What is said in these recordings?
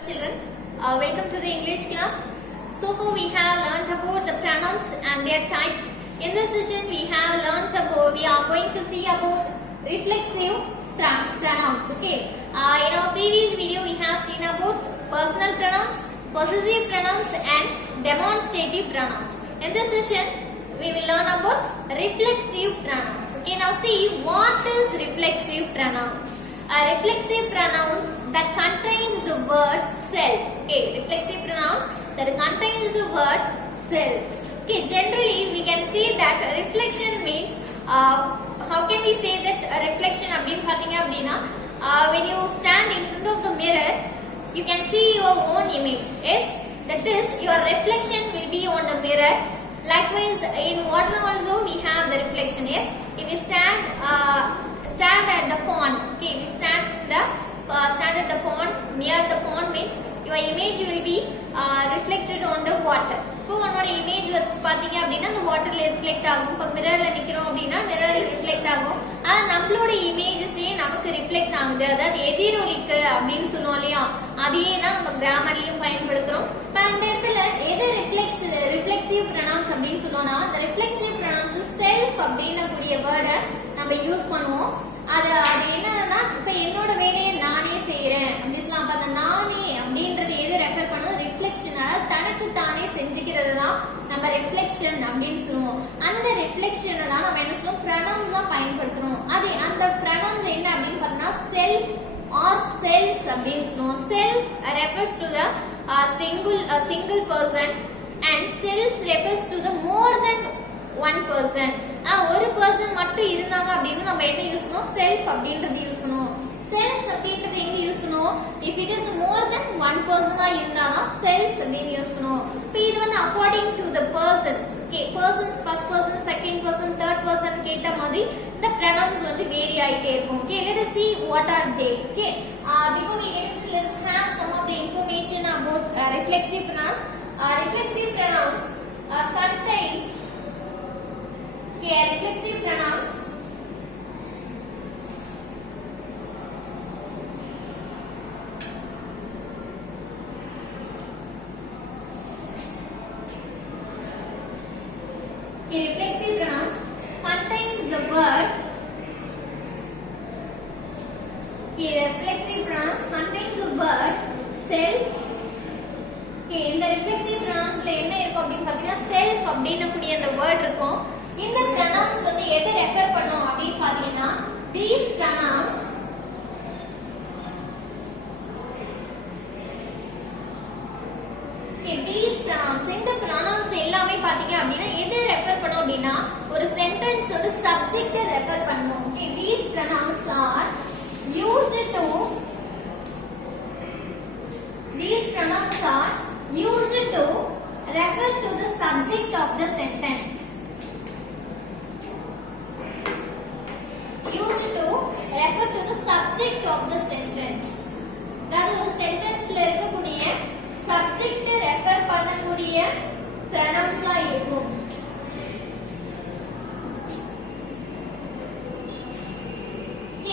Children, welcome to the English class. So far we have learnt about the pronouns and their types. In this session we are going to see about reflexive pronouns. Okay. In our previous video we have seen about personal pronouns, possessive pronouns and demonstrative pronouns. In this session we will learn about reflexive pronouns. Okay. Now see what is reflexive pronouns. Reflexive pronouns that contains the word self. Okay, reflexive pronouns that contains the word self. Okay, generally we can say that reflection means how can we say that reflection when you stand in front of the mirror, you can see your own image. Yes, that is your reflection will be on the mirror. Likewise, in water also we have the reflection. Yes, if we stand at the pond. Okay, we stand at the pond. Near the pond means your image will be reflected on the water. இப்போ உன்னோட image பாத்தீங்க அப்படின்னா அந்த வாட்டர்ல reflect ஆகும். இப்போ மிரர்ல நிக்கிறோம் அப்படின்னா மிரர்ல ரிஃப்ளெக்ட் ஆகும். ஆனா நம்மளோட இமேஜஸே நமக்கு ரிஃப்ளெக்ட் ஆகுது. அதாவது எதிரொலிக்கு அப்படின்னு சொல்லுவோம் இல்லையா, அதையே தான் நம்ம கிராமர்லயும் பயன்படுத்துறோம். இப்போ இந்த இடத்துல எது ரிஃப்ளெக்சிவ் ப்ரொனவுன்ஸ் அப்படின்னு சொல்லுவோம்னா, அந்த ரிஃப்ளெக்சிவ் ப்ரொனவுன்ஸ் செல்ஃப் அப்படின்ற கூடிய வேர்டை நம்ம யூஸ் பண்ணுவோம். அது என்னன்னா, இப்ப என்னோட வேலையை நானே செய்யறேன் அப்படின்னு சொல்லலாம். அப்ப அந்த நானே அப்படின்றது எது ரெஃபர் பண்ணுவோம்? ரிஃப்ளெக்ஷன், தனக்கு தானே செஞ்சுக்கிறது தான் நம்ம ரிஃப்ளெக்ஷன் அப்படின்னு சொல்லுவோம். அந்த ரிஃப்ளெக்ஷனை தான் நம்ம என்ன சொல்லுவோம்? ப்ரொனவுன்ஸ் தான் பயன்படுத்துறோம். அது அந்த ப்ரொனவுன்ஸ் என்ன அப்படின்னு பார்த்தோம்னா செல்ஃப் ஆர் செல்ஸ் அப்படின்னு சொல்லுவோம். Self refers to the single person and selves refers to the more than one person. ஒரு பர்சன் மட்டும் இருந்தாங்க அப்படின்னு நம்ம என்ன யூஸ் பண்ணுவோம்? செல்ஃப் அப்படின்றது யூஸ் பண்ணுவோம். செல்ஸ் அப்படின்றது எங்க யூஸ் பண்ணுவோம்? If it is more than one பர்சனா இருந்தாதான் செல்ஸ் அப்படின்னு யூஸ் பண்ணுவோம். இப்போ இது வந்து according to the persons. Okay, persons first person, second person, third person கேட்ட மாதிரி இந்த ப்ரொனவுன்ஸ் வந்து வேரி ஆயிட்டே இருக்கும். Okay, let us see what are they. Okay, before we get into, let's have some of the information about reflexive pronouns. Reflexive pronouns contains reflexive pronouns reflexive pronouns contains the word reflexive pronouns contains the word self. இந்த reflexive pronounsல என்ன இருக்கும் அப்படின்னு பாத்தீங்கன்னா self அப்படின கூடிய அந்த word இருக்கும். இந்த pronouns வந்து எதை ரெஃபர் பண்ணும் அப்படின்னு பாத்தீங்கன்னா these pronouns இந்த pronouns எல்லாமே பாத்தீங்க அப்படின்னா எதை ரெஃபர் பண்ணும் அப்படின்னா ஒரு சென்டென்ஸ் ஒரு சப்ஜெக்ட் ரெஃபர் பண்ணும். Okay, these pronouns are used to refer to the subject of the sentence. Used to refer to the subject of the sentence. அதாவது ஒரு சென்டென்ஸ்ல இருக்கக்கூடிய சப்ஜெக்ட் ரெஃபர் பண்ணக்கூடிய ப்ரொனவுன்ஸா இருக்கும்.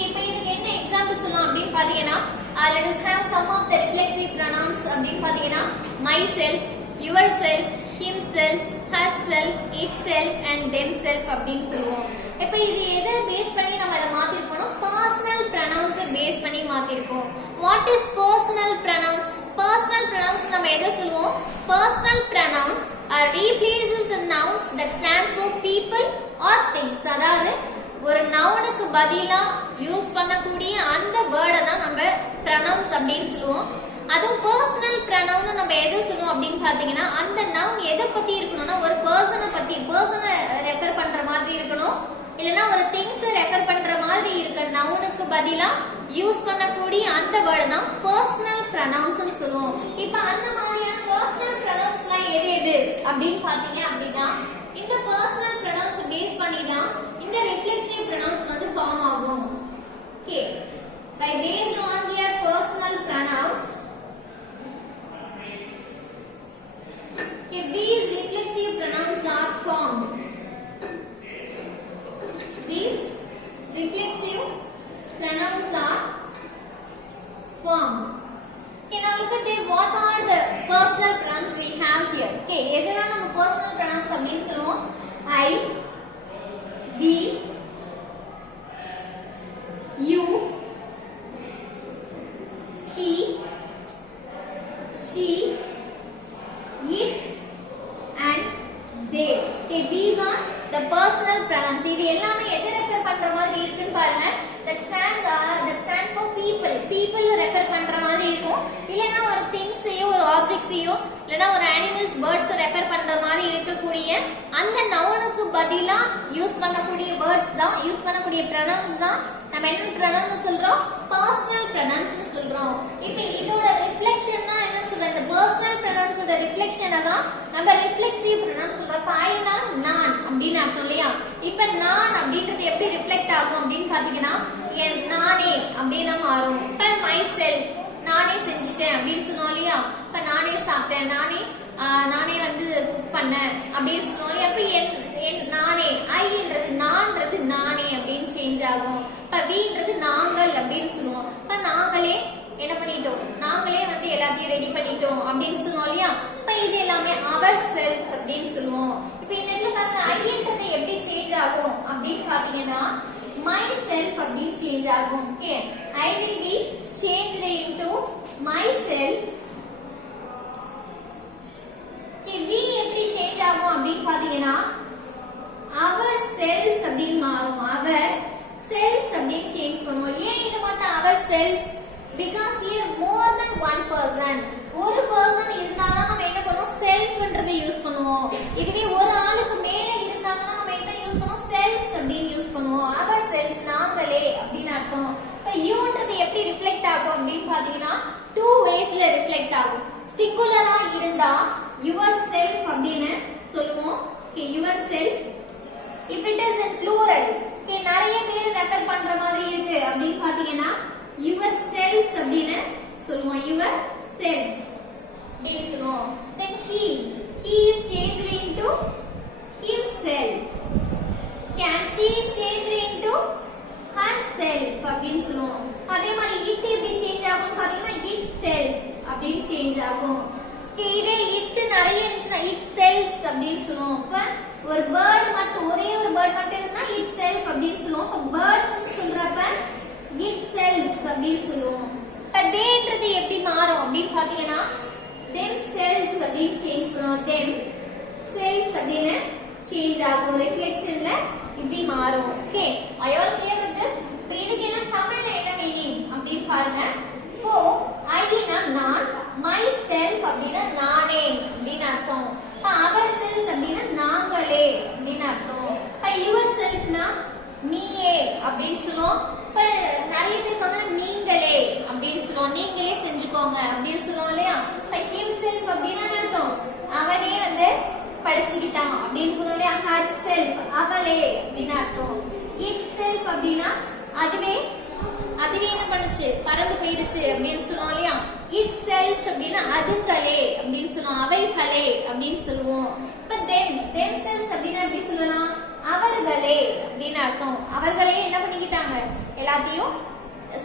இப்போ இதுக்கு என்ன எக்ஸாம்பிள் சொல்லலாம் அப்படின்னு பாத்தீங்கன்னா, let us have some of the reflexive pronouns அப்படின்னு பாத்தீங்கன்னா myself, yourself, himself, herself, itself and themself அப்படின்னு சொல்லுவோம். இப்போ இது எதை பேஸ் பண்ணி நம்ம அதை மாத்திருக்கோம்? பர்சனல் ப்ரொனவுன்ஸை பேஸ் பண்ணி மாத்திருக்கோம். What is personal pronouns? Personal pronouns நம்ம எதை சொல்லுவோம்? Personal pronouns replaces the nouns that stands for people or things. அதாவது ஒரு நவுனுக்கு பதிலா யூஸ் பண்ணக்கூடிய அந்த வேர்டை தான் நம்ம ப்ரொனவுன்ஸ் அப்படின்னு சொல்லுவோம். அதுவும் பர்சனல் ப்ரொனவுன் நம்ம எதை சொல்லுவோம் அப்படின்னு பாத்தீங்கன்னா அந்த நவுன் எதை பத்தி இருக்கணும்னா ஒரு பர்சனை ரெஃபர் பண்ற மாதிரி இருக்கணும், இல்லைன்னா ஒரு திங்ஸ் ரெஃபர் பண்ற மாதிரி இருக்க நவுனுக்கு பதிலா யூஸ் பண்ணக்கூடிய அந்த வேர்டு தான் பர்சனல் ப்ரொனவுன்ஸ் சொல்லுவோம். இப்ப அந்த மாதிரியான பர்சனல் ப்ரொனவுன்ஸ்லாம் எது அப்படின்னு பாத்தீங்க அப்படின்னா இந்த பர்சனல் ப்ரொனவுன்ஸ் பேஸ் பண்ணி தான் இந்த ரிஃப்ளெக்சிவ் ப்ரொனவுன்ஸ் வந்து ஃபார்ம் ஆகும். Okay, by based on their personal pronouns, if these reflexive pronouns are formed, these reflexive pronouns are formed. Okay, now look at their pronouns we have here. Okay, எதெல்லாம் நம்ம personal pronouns அப்படினு சொல்லுவோம்? I, we, you, he, she, it and they. Okay, these are the personal pronouns. இது எல்லாமே எதை refer பண்ற மாதிரி இருக்குன்னு பாருங்க. That stands for people. People refer பண்ற மாதிரி இருக்கும். இல்லனா ஒரு things ஐயோ ஒரு objects ஐயோ இல்லனா ஒரு animals birds ரெஃபர் பண்ற மாதிரி இருக்கக்கூடிய அந்த நவுனுக்கு பதிலா யூஸ் பண்ணக்கூடிய words தான் யூஸ் பண்ணக்கூடிய pronouns தான் நம்ம என்ன pronoun சொல்றோம்? personal pronouns னு சொல்றோம். இப்போ இதோட ரிஃப்ளெக்ஷன் தான் என்ன சொல்றோம்? இந்த personal pronouns ஓட ரிஃப்ளெக்ஷன் தான் நம்ம reflexive pronouns சொல்றோம். பாயினா நான் அப்படினு அர்த்தம் இல்லையா? இப்போ நான் அப்படின்றது எப்படி ரிஃப்ளெக்ட் ஆகும் அப்படினு பாத்தீங்கன்னா நானே அப்படினா மாறும். இப்போ myself நானே செஞ்சிட்டேன் அப்படினு சொன்னோம் இல்லையா? இப்போ நானே சாப்பிட்டேன், நானே வந்து குக் பண்ணேன் அப்படினு சொன்னோம் இல்லையா? அப்ப நானே ஐன்றது நான்றது நானே அப்படினு சேஞ்ச் ஆகும். இப்ப வீன்றது நாங்கள் அப்படினு சொல்லுவோம். இப்ப நாங்களே என்ன பண்ணிட்டோம்? நாங்களே வந்து எல்லாத்தையும் ரெடி பண்ணிட்டோம் அப்படினு சொன்னோம் இல்லையா? இப்ப இது எல்லாமே அவர் செல்ஸ் அப்படினு சொல்லுவோம். இப்ப இந்த இடத்துல பாருங்க ஐன்றது எப்படி சேஞ்ச் ஆகும் அப்படினு பாத்தீங்கன்னா myself அப்படினு சேஞ்ச் ஆகும். Okay, I will be changed into myself. Okay, we எப்படி சேஞ்ச் ஆகும் அப்படினு பாத்தீங்கன்னா our cells அப்படினு மாறும். our cells அப்படினு சேஞ்ச் பண்ணுவோம். ஏன் இது மட்டும் our cells? Because here more than one person. ஒரு person இருந்தாலும் நம்ம என்ன பண்ணுவோம்? selfன்றதை யூஸ் பண்ணுவோம். இதுவே ஒரு ஆளுக்கு மேல இருந்தாங்கன்னா நம்ம என்ன யூஸ் பண்ணுவோம்? cells அப்படினு யூஸ் பண்ணுவோம். our cells நாங்களே அப்படினு அர்த்தம். இப்ப youன்றது எப்படி ரிஃப்ளெக்ட் ஆகும் அப்படினு பாத்தீங்கன்னா two waysல ரிஃப்ளெக்ட் ஆகும். சிங்குலரா இருந்தா yourself அப்படினு சொல்லுவோம். okay, yourself. if it is in plural, okay, நிறைய பேர் ரெஃபர் பண்ற மாதிரி இருக்கு அப்படினு பாத்தீங்கன்னா yourselves அப்படினு சொல்லுவோம். yourselves அப்படினு சொல்லுவோம். then he is changed into himself. and she is changed into herself அப்படினு சொல்லுவோம். அதே மாதிரி it எப்படி சேஞ்ச் ஆகும் பாத்தீங்கன்னா itself அப்படினு சேஞ்ச் ஆகும். இதே it நிறைய இருந்துச்சுன்னா itself அப்படினு சொல்லுவோம். அப்ப ஒரு bird மட்டும் ஒரே ஒரு bird மட்டும் இருந்தா itself அப்படினு சொல்லுவோம். அப்ப birds னு சொல்றப்ப itself அப்படினு சொல்லுவோம். இப்ப theyன்றது எப்படி மாறும் அப்படினு பாத்தீங்கன்னா themselves அப்படினு சேஞ்ச் பண்ணுவோம். themselves அப்படினு சேஞ்ச் ஆகும். ரிஃப்ளெக்ஷன்ல இப்படி மாறும். Okay, are you all clear with this? இப்போ இதுக்கு என்ன தமிழ்ல என்ன மீனிங் அப்படினு பாருங்க. இப்போ ஐனா நான், myself அப்படினா நானே அப்படினு அர்த்தம். ourselves அப்படினா நாங்களே அப்படினு அர்த்தம். yourselfனா நீயே அப்படினு சொல்லுவோம். இப்ப நிறைய பேர் சொன்னா நீங்களே அப்படினு சொல்லுவோம். நீங்களே செஞ்சுக்கோங்க அப்படினு சொல்லுவோம் இல்லையா? himself அப்படினா என்ன அர்த்தம்? அவனே வந்து படிச்சுக்கிட்டான் அப்படின்னு சொல்லுவோம் இல்லையா? herself அவளே அப்படின்னு அர்த்தம். itself அப்படினா அதுவே என்ன பண்ணுச்சு? பறந்து போயிருச்சு அப்படின்னு சொல்லுவோம் இல்லையா? itself அப்படினா அதுங்களே அப்படின்னு சொல்லுவோம். அவைகளே அப்படின்னு சொல்லுவோம். இப்ப themselves அப்படினா எப்படி சொல்லலாம்? அவர்களே அப்படின்னு அர்த்தம். அவர்களே என்ன பண்ணிக்கிட்டாங்க? எல்லாத்தையும்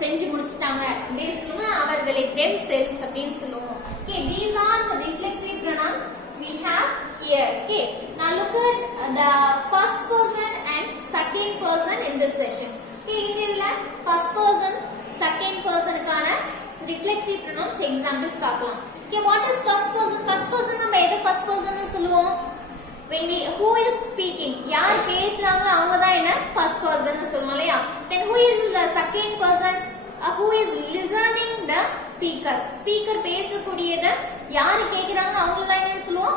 செஞ்சு முடிச்சிட்டாங்க அப்படின்னு சொல்லுவோம். அவர்களே themselves அப்படின்னு சொல்லுவோம். okay, these are the reflexive pronouns we have here. Okay, now look at the first person and second person in this session. Okay, இதுல first person second person கான reflexive pronouns examples பார்க்கலாம். Okay, what is first person? First person நம்ம எதை first person னு சொல்லுவோம்? when we who is speaking, யார் பேசுறாங்களோ அவங்க தான் என்ன first person னு சொல்லுவோம் இல்லையா? then who is the second person? who is listening the speaker. speaker பேசக்கூடியத யார் கேக்குறாங்க அவங்க தான் என்ன சொல்லுவோம்?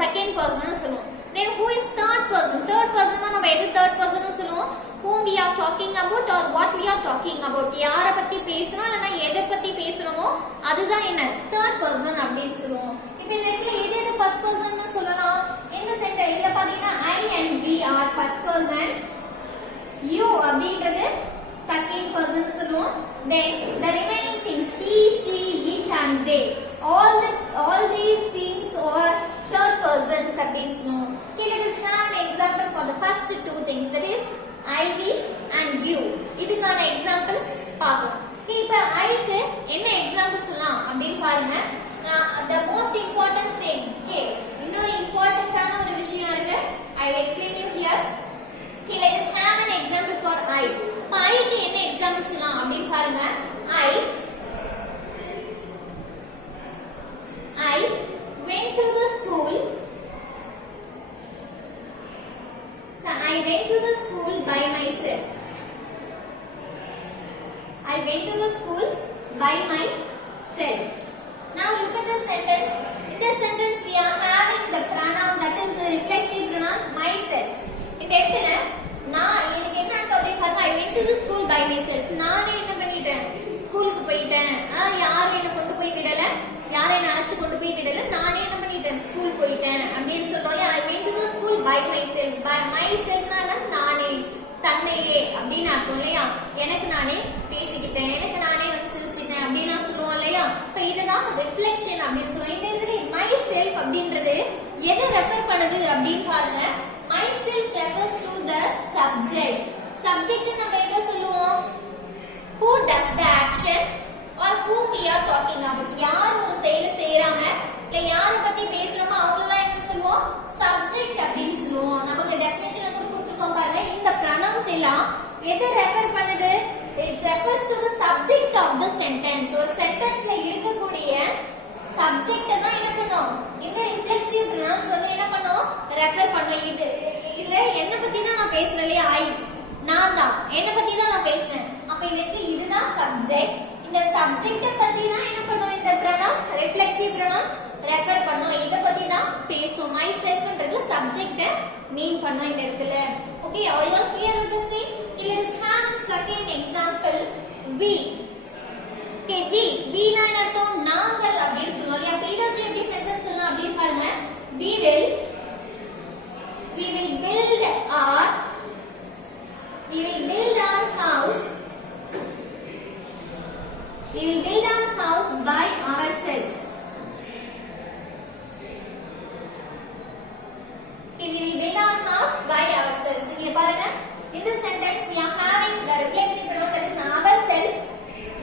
second person னு சொல்லுவோம். then who is third person? third person னா நம்ம எது third person னு சொல்லுவோம்? whom we are talking about or what we are talking about. யாரை பத்தி பேசுறோம் இல்லனா எதை பத்தி பேசுறோமோ அதுதான் என்ன third person அப்படினு சொல்லுவோம். இப்போ இந்த இடத்துல எது first person னு சொல்லலாம்? இந்த சென்டென்ஸ் இதுல பாத்தீங்கன்னா I and we are first person. you அப்படின்றது second person சொல்லுவோம். then the remaining things he, she, it and they, all these things are third persons அப்படினு சொல்லுவோம். Okay, let us have an example for the first two things, that is I, we and you. இதுக்கான examples பார்க்கலாம். இப்போ ஐக்கு என்ன example சொல்லலாம் அப்படின்னு பாருங்க. the most important thing. Okay, இன்னொரு இம்பார்ட்டன்ட்டான ஒரு விஷயம் இருக்கு. I will explain you here. Okay, let us have an example for I. இப்போ ஐக்கு என்ன எக்ஸாம்பிள் சொல்லலாம் அப்படின்னு பாருங்க. I went to the school. I went to the school by myself. I went to the school by myself. Now look at the sentence. In this sentence we are having the pronoun, that is the reflexive pronoun myself. இந்த இடத்துல நான் எனக்கு என்ன அர்த்தம் அப்படி பார்த்தா I went to the school by myself. நானே என்ன பண்ணிட்டேன், ஸ்கூலுக்கு போயிட்டேன். யாரும் என்ன கொண்டு போய் விடல, யாரை அழைச்சு கொண்டு போய் விடல, நானே என்ன பண்ணிட்டேன், ஸ்கூல் போயிட்டேன் அப்படின்னு சொல்றோம். I went to the school by myself. By myselfனா நானே, தன்னையே அப்படின்னு அர்த்தம் இல்லையா. எனக்கு நானே பேசிக்கிட்டேன், எனக்கு நானே வந்து சிரிச்சிட்டேன் அப்படின்னு சொல்லுவோம் இல்லையா. இப்ப இதுதான் ரிஃப்ளெக்ஷன் அப்படின்னு சொல்லுவோம். இந்த இடத்துல மை செல்ஃப் அப்படின்றது எதை ரெஃபர் பண்ணுது அப்படின்னு பாருங்க. My self refers to the subject. Subject நம்ம எதை சொல்லுவோம், who does the action or whom we are talking about. யார் ஒரு செயலை செய்யறாங்க இல்ல யாரை பத்தி பேசுறோமோ அவங்கள தான் என்ன சொல்லுவோம், சப்ஜெக்ட் அப்படின்னு சொல்லுவோம். நமக்கு டெஃபினிஷன் கூட கொடுத்துருக்கோம் பாருங்க. இந்த pronouns எல்லாம் எதை ரெஃபர் பண்ணுது, it refers to the subject of the sentence. ஒரு சென்டென்ஸ்ல இருக்கக்கூடிய சப்ஜெக்ட் தான் என்ன பண்ணும், இந்த ரிஃப்ளெக்சிவ் pronouns வந்து என்ன பண்ணும், ரெஃபர் பண்ணும். இதுல என்ன பத்தி தான் நான் பேசுறேன் இல்லையா, நான் தான் என்ன பத்தி தான் நான் பேசுறேன். அப்ப இதுக்கு இதுதான் சப்ஜெக்ட். இந்த சப்ஜெக்ட்ட பத்தி தான் என்ன பண்ணும் இந்த pronoun, ரிஃப்ளெக்சிவ் pronouns ரெஃபர் பண்ணும். இத பத்தி தான் பேசும். மை செல்ஃப்ன்றது சப்ஜெக்ட்ட மீன் பண்ணும் இந்த இடத்துல. Okay, are you all clear with this thing? Let us have a second example. We. Okay, we னா என்ன அர்த்தம், நாங்கள் அப்படின்னு சொல்லுவோம். அப்ப இத வச்சு எப்படி சென்டென்ஸ் சொல்லலாம் அப்படின்னு பாருங்க. We will build our house. We will build our house by ourselves. Okay, we will build our house by ourselves. இங்க பாருங்க. In this sentence we are having the reflexive pronoun, that is ourselves.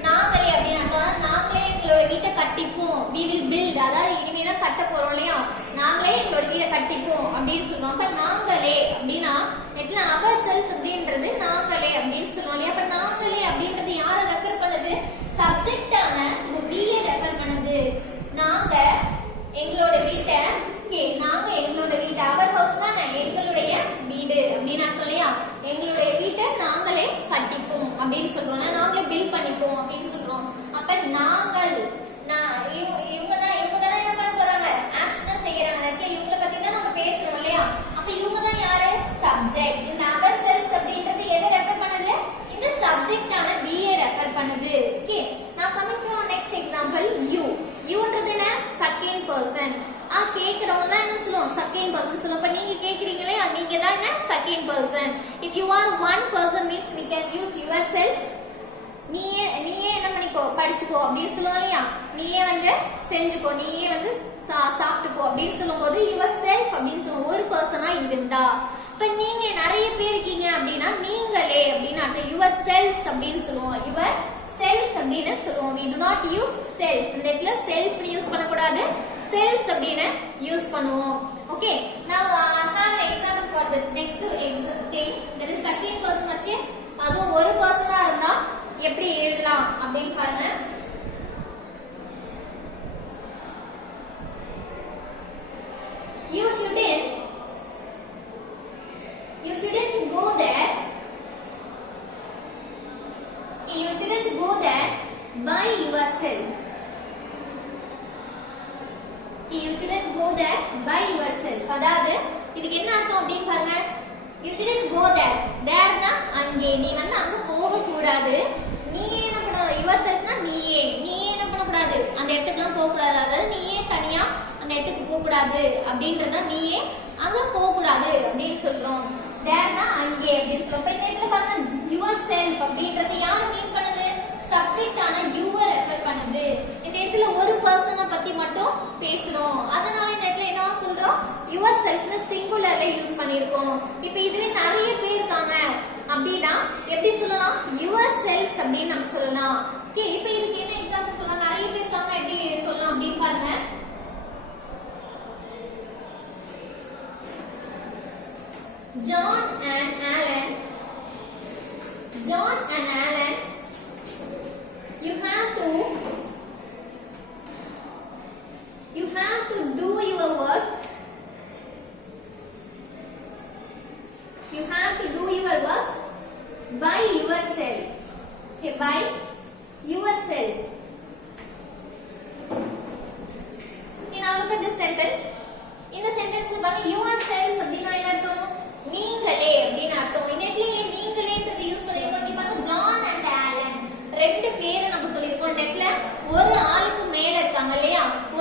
நாங்களே அப்படினா நாங்களே எங்களோட வீட்டை கட்டிப்போம். We will build, அதாவது இனிமே தான் கட்ட போறோம் இல்லையா, நாங்களே எங்களோட வீட்டை கட்டிப்போம் அப்படின்னு சொல்றோம். அப்ப நாங்களே அப்படினா நெட்ல ourselves அப்படின்றது நாங்களே அப்படின்னு சொல்றோம் இல்லையா. அப்ப நாங்களே அப்படின்றது யாரை ரெஃபர் பண்ணுது, சப்ஜெக்டான இந்த we ரெஃபர் பண்ணுது. நாங்க எங்களோட வீட்டை, நாங்க எங்களோட வீடு, அவர் ஹவுஸ் தான் எங்களுடைய வீடு அப்படின்னு நான் சொல்லியா, எங்களுடைய வீட்டை நாங்களே கட்டிப்போம் அப்படின்னு சொல்றோம், நாங்களே பில்ட் பண்ணிப்போம் அப்படின்னு சொல்றோம். அப்ப நாங்கள் இவங்க தான் என்ன பண்ண போறாங்க, ஆக்ஷனை செய்யறாங்க. இடத்துல இவங்களை பத்தி தான் நம்ம பேசுறோம் இல்லையா. அப்ப இவங்க தான் யாரு, சப்ஜெக்ட். இந்த ourselves அப்படின்றது எதை ரெஃபர் பண்ணுது, இந்த சப்ஜெக்டான we ரெஃபர் பண்ணுது. ஓகே, நான் கமிங் டு நெக்ஸ்ட் எக்ஸாம்பிள். யூன்றது என்ன, செகண்ட் பர்சன். கேக்குறவங்க என்ன சொல்லுவோம், செகண்ட் பர்சன் சொல்லுவோம். அப்ப நீங்க கேக்குறீங்களே, நீங்க தான் என்ன, second person. If you are one person means we can use yourself. நீயே என்ன பண்ணிக்கோ, படிச்சுக்கோ அப்படின்னு சொல்லுவோம் இல்லையா. நீயே வந்து செஞ்சுக்கோ, நீயே வந்து சாப்பிட்டுக்கோ அப்படின்னு சொல்லும் போது yourself அப்படின்னு சொல்லுவோம், ஒரு பர்சனா இருந்தா. இப்ப நீங்க நிறைய பேர் இருக்கீங்க அப்படின்னா நீங்களே அப்படின்னு அர்த்தம். யுவர் செல்ஸ் அப்படின்னு சொல்லுவோம், யுவர் செல்ஸ் அப்படின்னு சொல்லுவோம். we do not use self. இந்த இடத்துல self னு யூஸ் பண்ண கூடாது, செல்ஸ் அப்படின்னு யூஸ் பண்ணுவோம். Okay, now I have an example for the next thing, that is second person வச்சு அதுவும் ஒரு பர்சனா இருந்தா எப்படி எழுதலாம் அப்படின்னு பாருங்க. You shouldn't go there. You shouldn't go there by yourself. You shouldn't go there by yourself. அதாவது இதுக்கு என்ன அர்த்தம் அப்படின்னு பாருங்க. You shouldn't go there. Thereனா அங்கே, நீ வந்து அங்க போக கூடாது. நீ என்ன பண்ண, yourselfனா நீயே என்ன பண்ண கூடாது, அந்த இடத்துக்குலாம் போக கூடாது. அதாவது நீயே தனியா அந்த இடத்துக்கு போக கூடாது அப்படின்றத, நீயே அங்க போக கூடாது அப்படின்னு சொல்றோம். தேர்னா அங்கே அப்படின்னு சொல்றோம். இப்ப இந்த இடத்துல பாருங்க, yourself அப்படின்றது யாரை மீன் பண்ணுது, சப்ஜெக்டான யூவை ரெஃபர் பண்ணுது. இந்த இடத்துல ஒரு பர்சனை பத்தி மட்டும் பேசுறோம், அதனால இந்த இடத்துல என்ன சொல்றோம், yourselfனு சிங்குலர்ல யூஸ் பண்ணிருக்கோம். இப்ப இதுவே நிறைய பேர் இருக்காங்க அப்படின்னா எப்படி சொல்லலாம், yourselves அப்படின்னு நம்ம சொல்லலாம். ஓகே, இப்ப இதுக்கு என்ன எக்ஸாம்பிள் சொல்லலாம், நிறைய பேர் இருக்காங்க எப்படி சொல்லலாம் அப்படின்னு பாருங்க.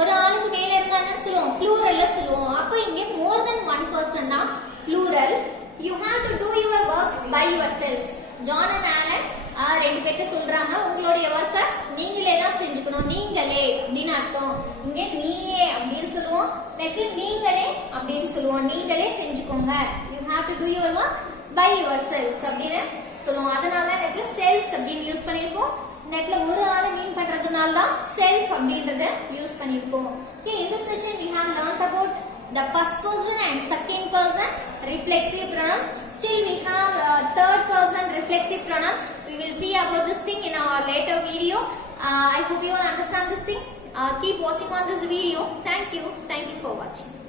ஒரு ஆளுக்கு மேல இருந்தா என்ன சொல்லுவோம் ப்ளூரல்ல சொல்லுவோம் அப்ப இங்க more than one person னா plural you have to do your work by yourselves John and Alan ரெண்டு பேர்ட்ட சொல்றாங்க உங்களுடைய வர்க்க நீங்களே தான் செஞ்சுக்கணும் நீங்களே அப்படின்னு அர்த்தம் இங்க நீயே அப்படின்னு சொல்லுவோம் நெக்ஸ்ட் நீங்களே அப்படின்னு சொல்லுவோம் நீங்களே செஞ்சுக்கோங்க you have to do your work by yourselves அப்படின்னு சொல்லுவோம் அதனால நெக்ஸ்ட் செல்ஸ் அப்படின்னு யூஸ் பண்ணிருப்போம் இந்த இடத்துல ஒரு ஆளை மீன் பண்றதுனால தான் செல்ஃப் அப்படின்றத யூஸ் பண்ணிருப்போம் okay in this session we have learned about the first person and second person reflexive pronouns still we have third person reflexive pronoun we will see about this thing in our later video I hope you all understand this thing keep watching on this video thank you for watching